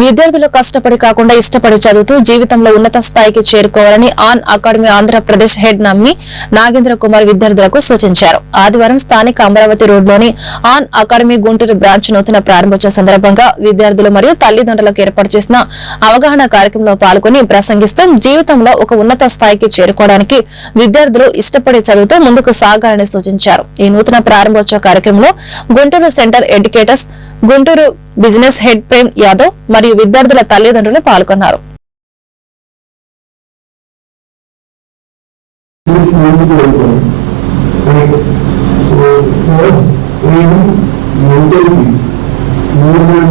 విద్యార్థులు కష్టపడి కాకుండా ఇష్టపడి చదువుతూ జీవితంలో ఉన్నత స్థాయికి చేరుకోవాలని ఆన్ అకాడమీ ఆంధ్రప్రదేశ్ హెడ్ నమ్మి నాగేంద్ర కుమార్ విద్యార్థులకు సూచించారు. ఆదివారం స్థానిక అమరావతి రోడ్లోని ఆన్ అకాడమీ గుంటూరు బ్రాంచ్ నూతన ప్రారంభోత్సవ సందర్భంగా విద్యార్థులు మరియు తల్లిదండ్రులకు ఏర్పాటు చేసిన అవగాహన కార్యక్రమంలో పాల్గొని ప్రసంగిస్తూ జీవితంలో ఒక ఉన్నత స్థాయికి చేరుకోవడానికి విద్యార్థులు ఇష్టపడి చదువుతూ ముందుకు సాగాలని సూచించారు. ఈ నూతన ప్రారంభోత్సవ కార్యక్రమంలో Guntur centre educators Guntur business head Prem Yadav మరియు విద్యార్థుల తల్లిదండ్రులు పాల్గొన్నారు. ముందుకు వెళ్తాం సో ఫస్ట్ ఏం mental peace more than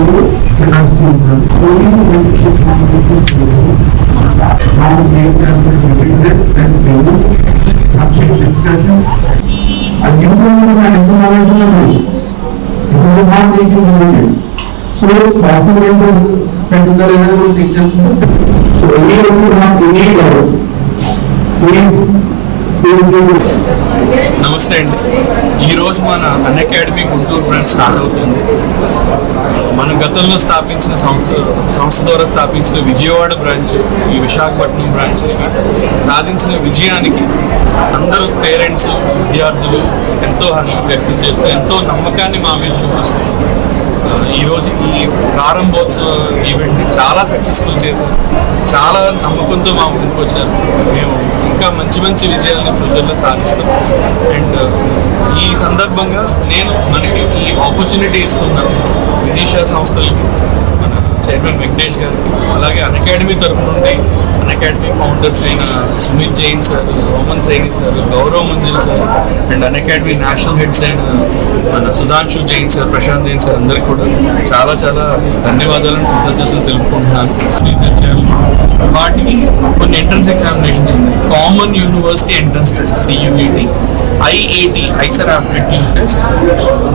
the subject discussion అది ఎంత ఎంత బాగా టీచర్స్ సో నమస్తే అండి. ఈరోజు మన Unacademy Guntur branch start అవుతుంది. గతంలో స్థాపించిన సంస్థ సంస్థ ద్వారా స్థాపించిన విజయవాడ బ్రాంచ్ ఈ విశాఖపట్నం బ్రాంచ్ సాధించిన విజయానికి అందరూ పేరెంట్స్ విద్యార్థులు ఎంతో హర్షం వ్యక్తం చేస్తూ ఎంతో నమ్మకాన్ని మా మీద చూపిస్తారు ఈరోజు ఈ ఈ ప్రారంభోత్సవ ఈవెంట్ని చాలా సక్సెస్ఫుల్ చేశారు. చాలా నమ్మకంతో మా ముందుకు వచ్చారు. మేము ఇంకా మంచి మంచి విజయాలను ఫ్యూచర్లో సాధిస్తాం. అండ్ ఈ సందర్భంగా నేను మనకి ఈ ఆపర్చునిటీ ఇస్తున్నాను. విదేశీ సంస్థలకి మన చైర్మన్ వెంకటేష్ గారికి అలాగే అన్ అకాడమీ తరపు నుండి అన్ అకాడమీ ఫౌండర్స్ అయిన Sumit Jain sir Roman Saini sir Gaurav Munjal sir and Unacademy national heads science మన సుధాంశు జైన్ సార్ ప్రశాంత్ జైన్ సార్ అందరికి కూడా చాలా చాలా ధన్యవాదాలను కృతజ్ఞతలు తెలుపుకుంటున్నాను. రీసెర్చ్ చేయాలి కొన్ని ఎంట్రన్స్ ఎగ్జామినేషన్స్ ఉన్నాయి. Common university entrance test CUET IAT IISER aptitude test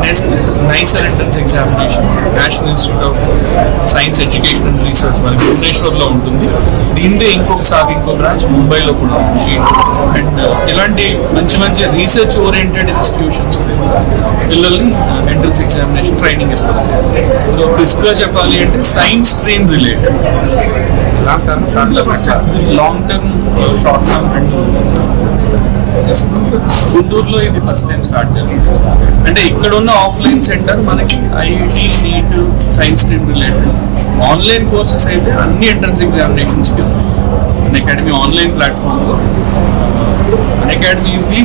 next NISER entrance examination national institute of science education and research మనకి భువనేశ్వర్లో ఉంటుంది. దీంతో ఇంకొక సాగు ఇంకో బ్రాంచ్ ముంబైలో కూడా ఉంది. అండ్ ఇలాంటి మంచి మంచి రీసెర్చ్ ఓరియంటెడ్ ఇన్స్టిట్యూషన్స్ పిల్లల్ని ఎంట్రన్స్ ఎగ్జామినేషన్ ట్రైనింగ్ ఇస్తారు. సో క్రిస్ప్గా చెప్పాలి అంటే science stream related long term short term and గుంటూరులో ఇది ఫస్ట్ టైం స్టార్ట్ చేస్తాం అంటే ఇక్కడ ఉన్న ఆఫ్లైన్ సెంటర్ మనకి IIT NEET science stream related online courses అయితే అన్ని ఎంట్రన్స్ ఎగ్జామినేషన్స్కి అన్ అకాడమీ ఆన్లైన్ ప్లాట్ఫామ్లో అన్ అకాడమీ ఈస్ ది